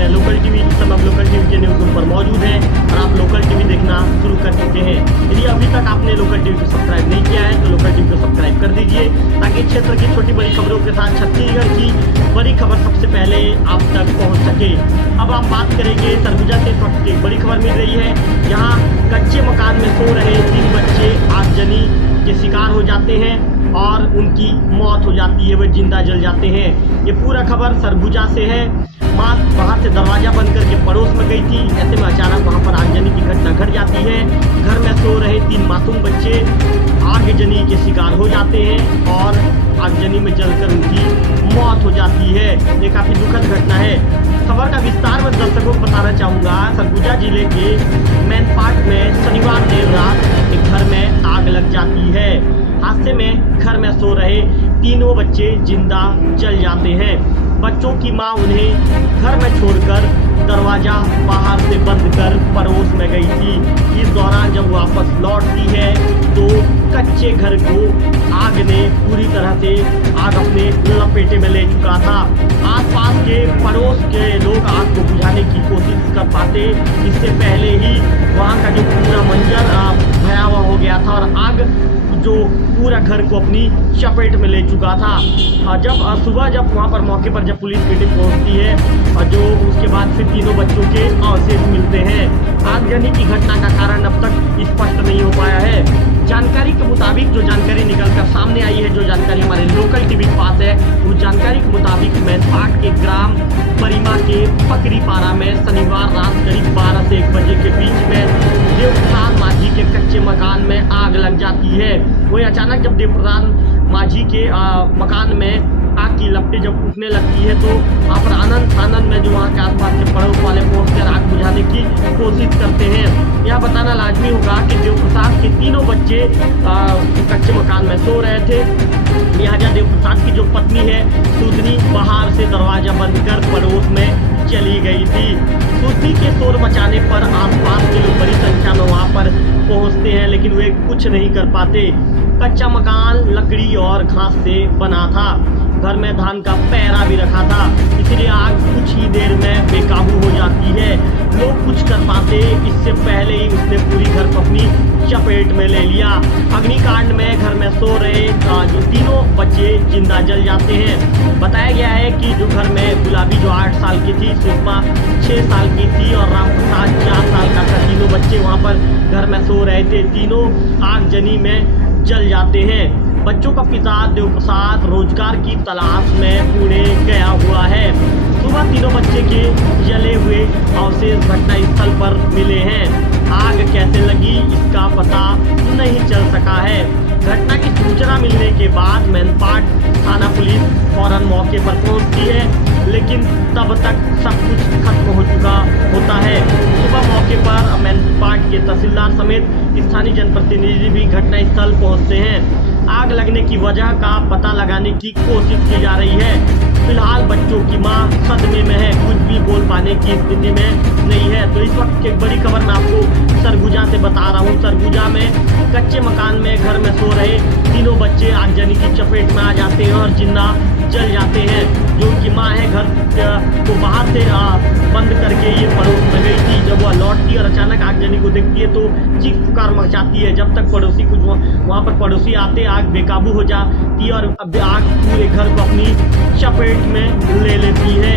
रहे हैं local TV. इस समय लोकल टीवी के न्यूज़ पर मौजूद हैं और आप लोकल टीवी देखना शुरू कर चुके हैं। यदि अभी तक आपने लोकल टीवी को सब्सक्राइब नहीं किया है तो लोकल टीवी को सब्सक्राइब कर दीजिए, ताकि क्षेत्र की छोटी बड़ी खबरों के साथ छत्तीसगढ़ की बड़ी खबर सबसे पहले आप तक पहुँच सके। अब हम बात करेंगे सरगुजा से। इस वक्त की एक बड़ी खबर मिल रही है, जहाँ कच्चे मकान में सो रहे 3 बच्चे आगजनी के शिकार हो जाते हैं और उनकी मौत हो जाती है, वे जिंदा जल जाते हैं। ये पूरा खबर सरगुजा से है। माँ बाहर से दरवाजा बंद करके पड़ोस में गई थी, ऐसे में अचानक वहाँ पर आगजनी की घटना घट जाती है। घर में सो रहे 3 मासूम बच्चे आगजनी के शिकार हो जाते हैं और आगजनी में जलकर उनकी मौत हो जाती है। ये काफ़ी दुखद घटना है। खबर का विस्तार में दर्शकों को बताना चाहूँगा। सरगुजा जिले के मैनपाट में शनिवार देर रात एक घर में आग लग जाती है। हादसे में घर में सो रहे 3 बच्चे जिंदा जल जाते हैं। बच्चों की मां उन्हें घर में छोड़कर दरवाजा बाहर से बंद कर पड़ोस में गई थी। इस दौरान जब वापस लौटती है तो कच्चे घर को आग ने पूरी तरह से आग अपने लपेटे में ले चुका था। आसपास के पड़ोस के लोग आग को बुझाने की कोशिश कर पाते, इससे पहले ही वहाँ का जो पूरा मंजर भयावह हो गया था और आग जो पूरा घर को अपनी चपेट में ले चुका था। जब सुबह जब वहाँ पर मौके पर जब पुलिस की टीम पहुँचती है और जो उसके बाद से 3 बच्चों के अवशेष मिलते हैं। आगजनी की घटना का कारण अब तक स्पष्ट नहीं हो पाया है। जानकारी के मुताबिक जो जानकारी निकलकर सामने आई है, जो जानकारी हमारे लोकल टीवी के पास है, उस जानकारी के मुताबिक मैनपाट के ग्राम परिमा के पकरीपारा में शनिवार रात करीब 12 से 1 बजे के बीच में देवप्रसाद माझी के कच्चे मकान में आग लग जाती है। वही अचानक जब देवप्रसाद माझी के मकान में आग की लपटें जब उठने लगती है तो वहाँ पर आनंद में जो वहाँ के आसपास के पड़ोस वाले पहुँचकर आग बुझाने की कोशिश करते हैं। यह बताना लाजमी होगा कि देवप्रसाद के 3 बच्चे कच्चे मकान में सो रहे थे। लिहाजा देवप्रसाद की जो पत्नी है सुधनी बाहर से दरवाजा बंद कर पड़ोस में चली गई थी। सुधनी के शोर मचाने पर आसपास के लोग बड़ी संख्या में वहाँ पर पहुँचते हैं, लेकिन वे कुछ नहीं कर पाते। कच्चा मकान लकड़ी और घास से बना था। घर में धान का पैरा भी रखा था, इसलिए आग कुछ ही देर में बेकाबू हो जाती है। लोग कुछ कर पाते, इससे पहले ही उसने पूरी घर को अपनी चपेट में ले लिया। अग्निकांड में घर में सो रहे जो 3 बच्चे जिंदा जल जाते हैं। बताया गया है कि जो घर में गुलाबी जो 8 साल की थी, सुषमा 6 साल की थी और रामप्रसाद 4 साल का था। 3 बच्चे वहाँ पर घर में सो रहे थे। तीनों आगजनी में जल जाते हैं। बच्चों का पिता देवप्रसाद रोजगार की तलाश में पुणे गया हुआ है। सुबह 3 बच्चे के जले हुए अवशेष घटनास्थल पर मिले हैं। आग कैसे लगी इसका पता नहीं चल सका है। घटना की सूचना मिलने के बाद मैनपाट थाना पुलिस फौरन मौके पर पहुंचती है, लेकिन तब तक सब कुछ खत्म हो चुका होता है। सुबह मौके पर मैनपाट के तहसीलदार समेत स्थानीय जनप्रतिनिधि भी घटनास्थल पहुंचते हैं। आग लगने की वजह का पता लगाने की कोशिश की जा रही है। फिलहाल बच्चों की मां सदमे में है, कुछ भी बोल पाने की स्थिति में नहीं है। तो इस वक्त एक बड़ी खबर मैं आपको सरगुजा से बता रहा हूँ। सरगुजा में कच्चे मकान में घर में सो रहे 3 बच्चे आगजनी की चपेट में आ जाते हैं और जिंदा जल जाते हैं। जो उनकी माँ है घर को बाहर से बंद करके ये पड़ोस में गई थी। जब वह लौटती और अचानक आगजनी को देखती है तो चीख पुकार मचाती है। जब तक पड़ोसी कुछ वहाँ पर पड़ोसी आते, आग बेकाबू हो जाती है और अब आग पूरे घर को अपनी चपेट में ले लेती है।